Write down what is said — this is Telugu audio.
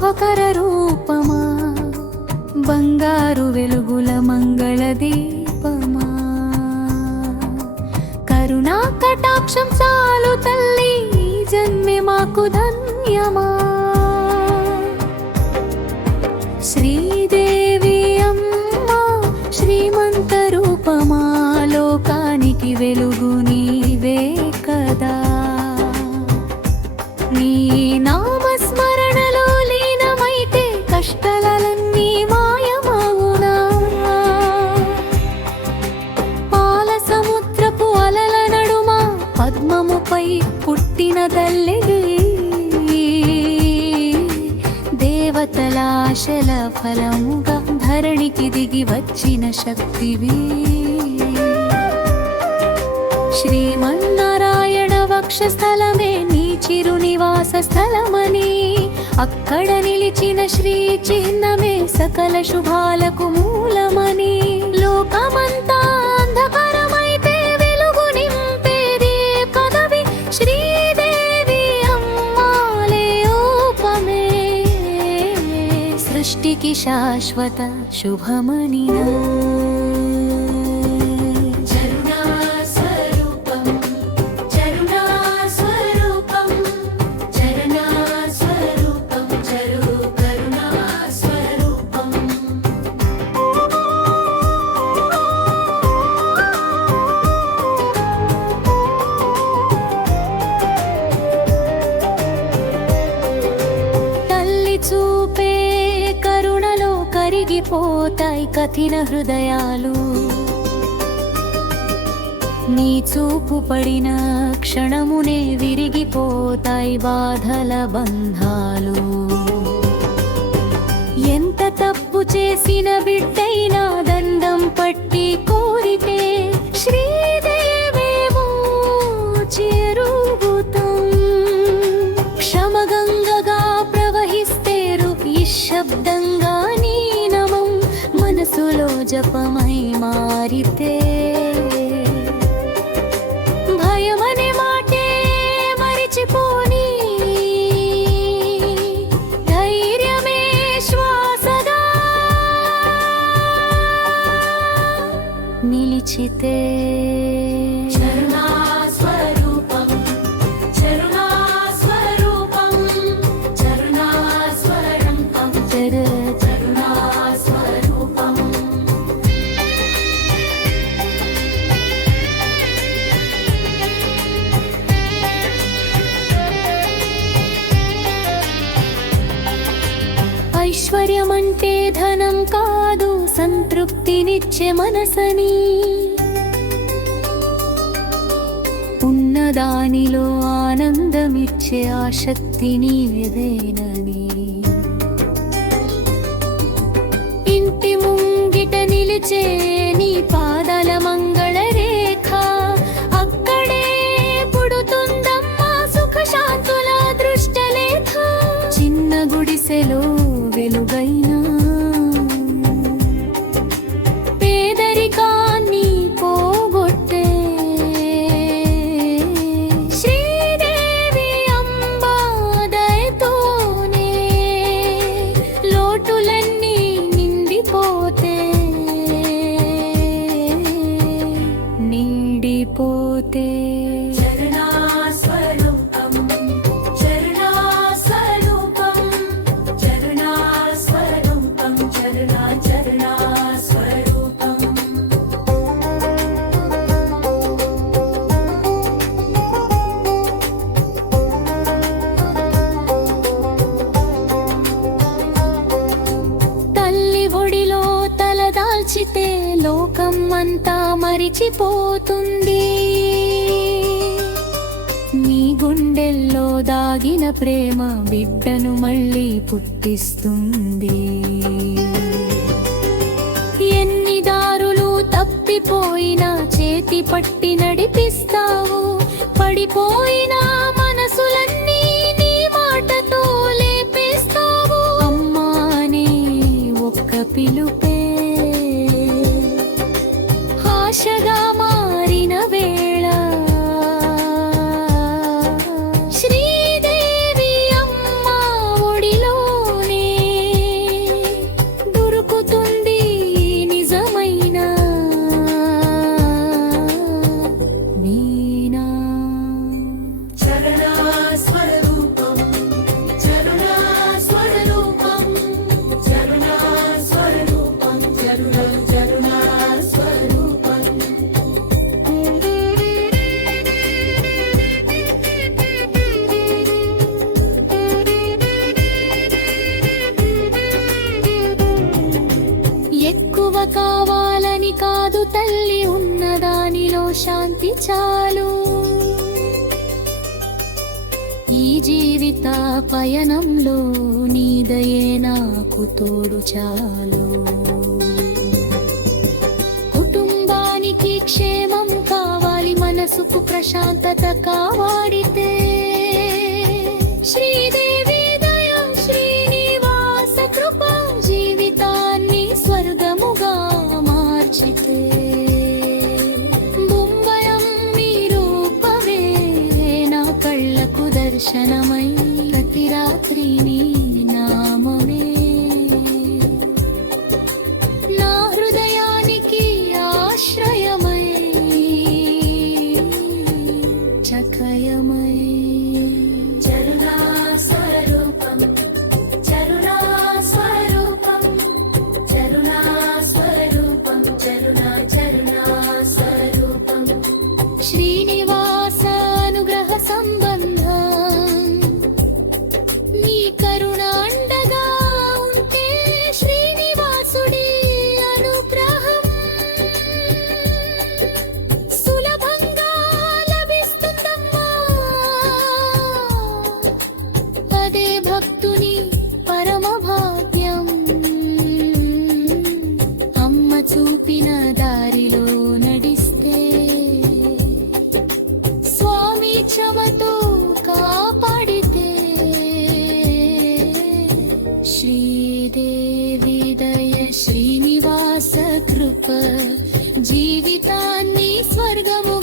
శుభకర రూపమా, బంగారు వెలుగుల మంగళ దీపమా, కరుణా కటాక్షం చాలు తల్లి, ఈ జన్మే మాకు ధన్యమా. శ్రీదేవి అమ్మా శ్రీమంత రూపమా, లోకానికి వెలుగు నీవే కదా. నీ నామస్మరణలో లీనమైతే కష్టాలన్నీ మాయమవునా. పాల సముద్రపు అలల నడుమ పద్మముపై పుట్టిన తల్లివి, దేవతల ఆశల ఫలముగా ధరణికి దిగి వచ్చిన శక్తివి. శ్రీమన్నారాయణ వక్షస్థలమే నీ చిరు నివాస స్థలమని, అక్కడ నిలిచిన శ్రీ చిహ్నమే సకల శుభాలకు మూలమని. లోకమంతా అంధకారమైతే వెలుగు నింపేది కదవి, శ్రీదేవి అమ్మాలే రూపమే సృష్టికి శాశ్వత శుభమని. చూపే కరుణలో కరిగిపోతాయి కఠిన హృదయాలు, నీ చూపు పడిన క్షణమునే విరిగిపోతాయి బాధల బంధాలు. ఎంత తప్పు చేసిన బిడ్డైనా దండం పట్టి కోరితే శ్రీదేవేమో చేరుగుతాం. క్షమగంగగా ప్రవహిస్తేరు నిశ్శబ్దంగా నీ నమం మనసులో జపమై మారితే, భయమనే మాటే మరిచిపోని ధైర్యమే శ్వాసగా నిలిచితే. ఐశ్వర్యమంటే ధనం కాదు, సంతృప్తినిచ్చే మనసని, ఉన్నదానిలో ఆనందమిచ్చే ఆసక్తి నీవేదేనని. ఇంటి ముంగిట నిలిచే నీ పాదాల మంగళ రేఖ, అక్కడే పుడుతుందమ్మా సుఖ శాంతుల దృష్టలేఖ. చిన్న గుడిసెలో వెలుగైనా పేదరికాన్ని పోగొట్టే శ్రీదేవి అంబా దయతోనే లోటులన్నీ నిండిపోతే నిండిపోతే. దాల్చితే లోకం అంతా మరిచిపోతుంది, నీ గుండెల్లో దాగిన ప్రేమ బిడ్డను మళ్ళీ పుట్టిస్తుంది. ఎన్ని దారులు తప్పిపోయినా చేతి పట్టి నడిపిస్తావు, పడిపోయిన మనసులన్నీ నీ మాటతో లేపేస్తావు. అమ్మా అనే ఒక్క పిలుపే ఆశగా మారిన వేళ, శ్రీదేవి అమ్మ ఒడిలోనే కావాలని కాదు తల్లి, ఉన్నదానిలో శాంతి చాలు. ఈ జీవిత పయనంలో నీ దయే నాకు తోడు చాలు. కుటుంబానికి క్షేమం కావాలి, మనసుకు ప్రశాంతత కావాడితే శ్రీదేవి దయ, శ్రీనివాస కృప జీవితాన్ని స్వర్గముగా మార్చితే. బొంబయం నీ రూపమే నా కళ్ళకు దర్శనమై, ప్రతి రాత్రి నీ నామమే నా హృదయానికి ఆశ్రయమై, చకయమై. చరుణా స్వరూపం, చరుణా స్వరూపం, చరుణా స్వరూపం, చరుణా చరుణా స్వరూపం. శ్రీనివాస అనుగ్రహ సంబంధం, నీ కరుణ అండగా ఉంటే శ్రీనివాసుడి అనుగ్రహం సులభంగా లభిస్తుందమ్మా. అదే భక్తుని పరమ భాగ్యం. అమ్మ చూపిన దారిలో నడిస్తే, స్వామి క్షమతో కాపాడితే, శ్రీదేవి దయ, శ్రీనివాస కృప జీవితాన్ని స్వర్గము